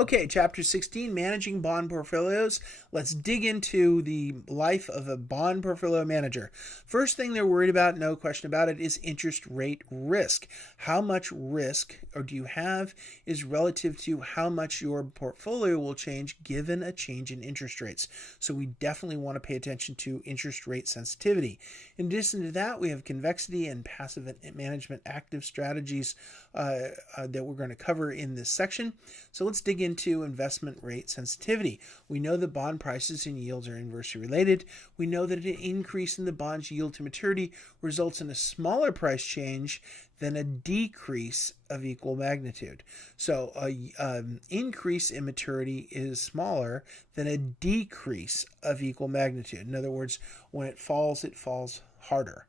Okay, chapter 16, managing bond portfolios. Let's dig into the life of a bond portfolio manager. First thing they're worried about, no question about it, is interest rate risk. How much risk or do you have is relative to how much your portfolio will change given a change in interest rates. So we definitely want to pay attention to interest rate sensitivity. In addition to that, we have convexity and passive management active strategies that we're going to cover in this section. So let's dig into investment rate sensitivity. We know that bond prices and yields are inversely related. We know that an increase in the bond's yield to maturity results in a smaller price change than a decrease of equal magnitude. So an increase in maturity is smaller than a decrease of equal magnitude. In other words, when it falls harder.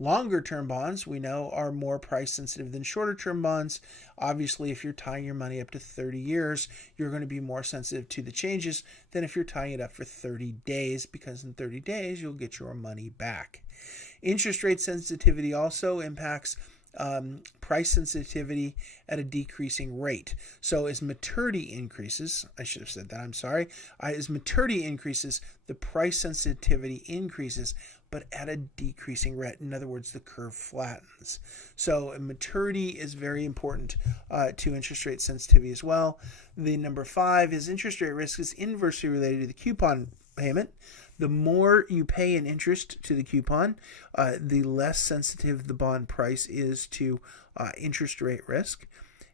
Longer term bonds, we know, are more price sensitive than shorter term bonds. Obviously, if you're tying your money up to 30 years, you're going to be more sensitive to the changes than if you're tying it up for 30 days, because in 30 days, you'll get your money back. Interest rate sensitivity also impacts price sensitivity at a decreasing rate. So as maturity increases, I should have said that, I'm sorry. As maturity increases, the price sensitivity increases, but at a decreasing rate. In other words, the curve flattens. So maturity is very important to interest rate sensitivity as well. The number 5 is interest rate risk is inversely related to the coupon payment. The more you pay in interest to the coupon, the less sensitive the bond price is to interest rate risk.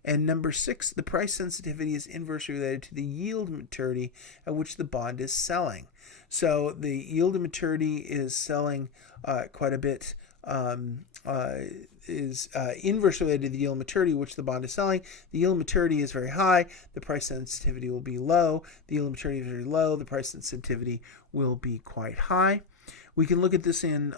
And number 6, the price sensitivity is inversely related to the yield maturity at which the bond is selling. So the yield to maturity is selling quite a bit, is inversely related to the yield maturity which the bond is selling. The yield maturity is very high, the price sensitivity will be low. The yield maturity is very low, the price sensitivity will be quite high. We can look at this in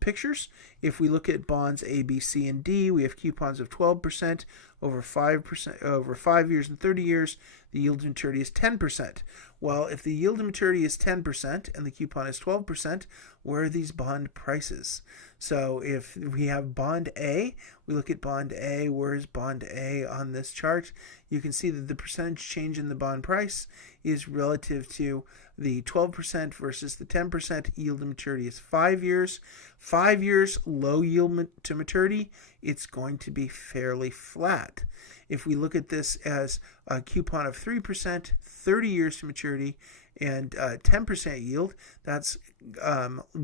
pictures. If we look at bonds A, B, C, and D, we have coupons of 12% over 5% over 5 years and 30 years. The yield to maturity is 10%. Well, if the yield to maturity is 10% and the coupon is 12%, where are these bond prices? So if we have bond A, we look at bond A. Where is bond A on this chart? You can see that the percentage change in the bond price is relative to the 12% versus the 10%. Yield to maturity is 5 years. 5 years, low yield to maturity, it's going to be fairly flat. If we look at this as a coupon of 3%, 30 years to maturity, and 10% yield, that's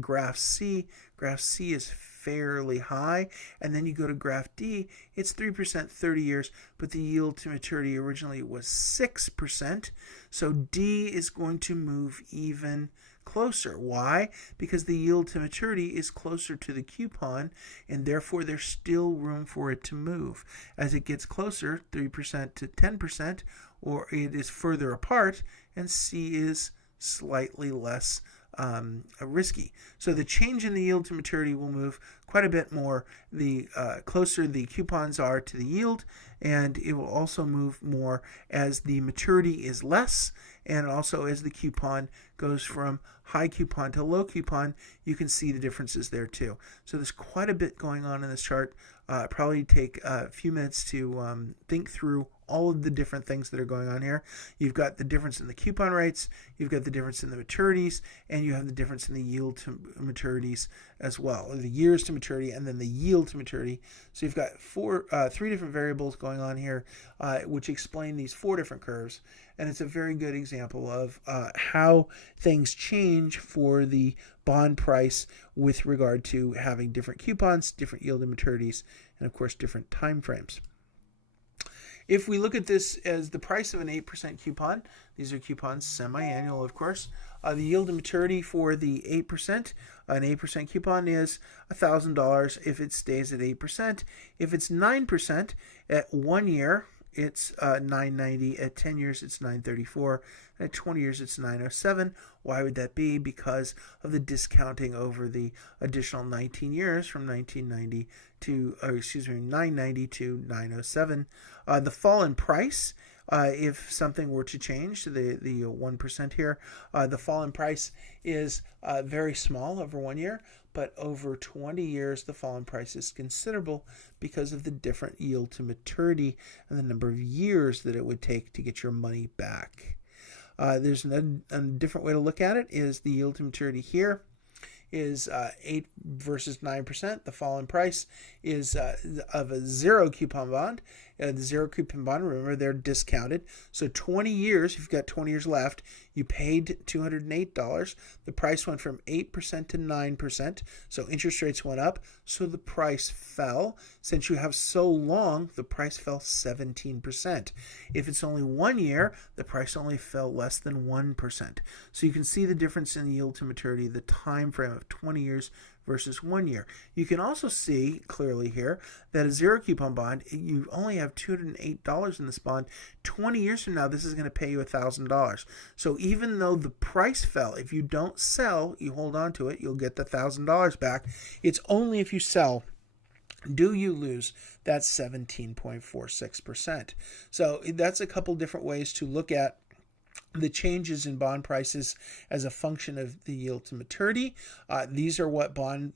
graph C. Graph C is fairly high. And then you go to graph D, it's 3%, 30 years, but the yield to maturity originally was 6%. So D is going to move even closer. Why? Because the yield to maturity is closer to the coupon, and therefore there's still room for it to move. As it gets closer, 3% to 10%, or it is further apart, and C is slightly less risky. So the change in the yield to maturity will move quite a bit more the closer the coupons are to the yield, and it will also move more as the maturity is less, and also as the coupon goes from high coupon to low coupon. You can see the differences there too. So there's quite a bit going on in this chart. Probably take a few minutes to think through all of the different things that are going on here. You've got the difference in the coupon rates, you've got the difference in the maturities, and you have the difference in the yield to maturities as well, or the years to maturity and then the yield to maturity. So you've got three different variables going on here, which explain these 4 different curves, and it's a very good example of how things change for the bond price with regard to having different coupons, different yield and maturities, and of course different time frames. If we look at this as the price of an 8% coupon, these are coupons semi-annual, of course. The yield to maturity for the 8%, an 8% coupon is $1,000 if it stays at 8%. If it's 9% at 1 year, it's $990. At 10 years, it's $934. At 20 years, it's $907. Why would that be? Because of the discounting over the additional 19 years from 1990 to, 990 to 907. The fall in price, if something were to change, the 1% here, the fall in price is very small over 1 year, but over 20 years, the fall in price is considerable because of the different yield to maturity and the number of years that it would take to get your money back. There's a different way to look at it is the yield to maturity here is 8 versus 9%. The fall in price is of a zero coupon bond. The zero coupon bond, remember, they're discounted. So 20 years, if you've got 20 years left, you paid $208. The price went from 8% to 9%. So interest rates went up. So the price fell. Since you have so long, the price fell 17%. If it's only 1 year, the price only fell less than 1%. So you can see the difference in yield to maturity, the time frame of 20 years versus 1 year. You can also see clearly here that a zero coupon bond, you only have $208 in this bond. 20 years from now, this is going to pay you $1,000. So even though the price fell, if you don't sell, you hold on to it, you'll get the $1,000 back. It's only if you sell do you lose that 17.46%. So that's a couple different ways to look at the changes in bond prices as a function of the yield to maturity. These are what bond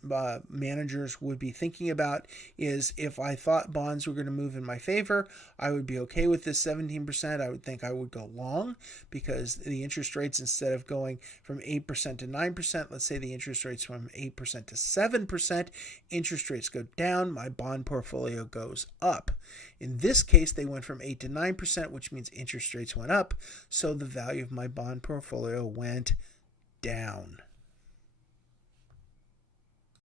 managers would be thinking about is if I thought bonds were going to move in my favor, I would be okay with this 17%. I would think I would go long because the interest rates, instead of going from 8% to 9%, let's say the interest rates from 8% to 7%, interest rates go down, my bond portfolio goes up. In this case, they went from 8 to 9%, which means interest rates went up, so the value of my bond portfolio went down.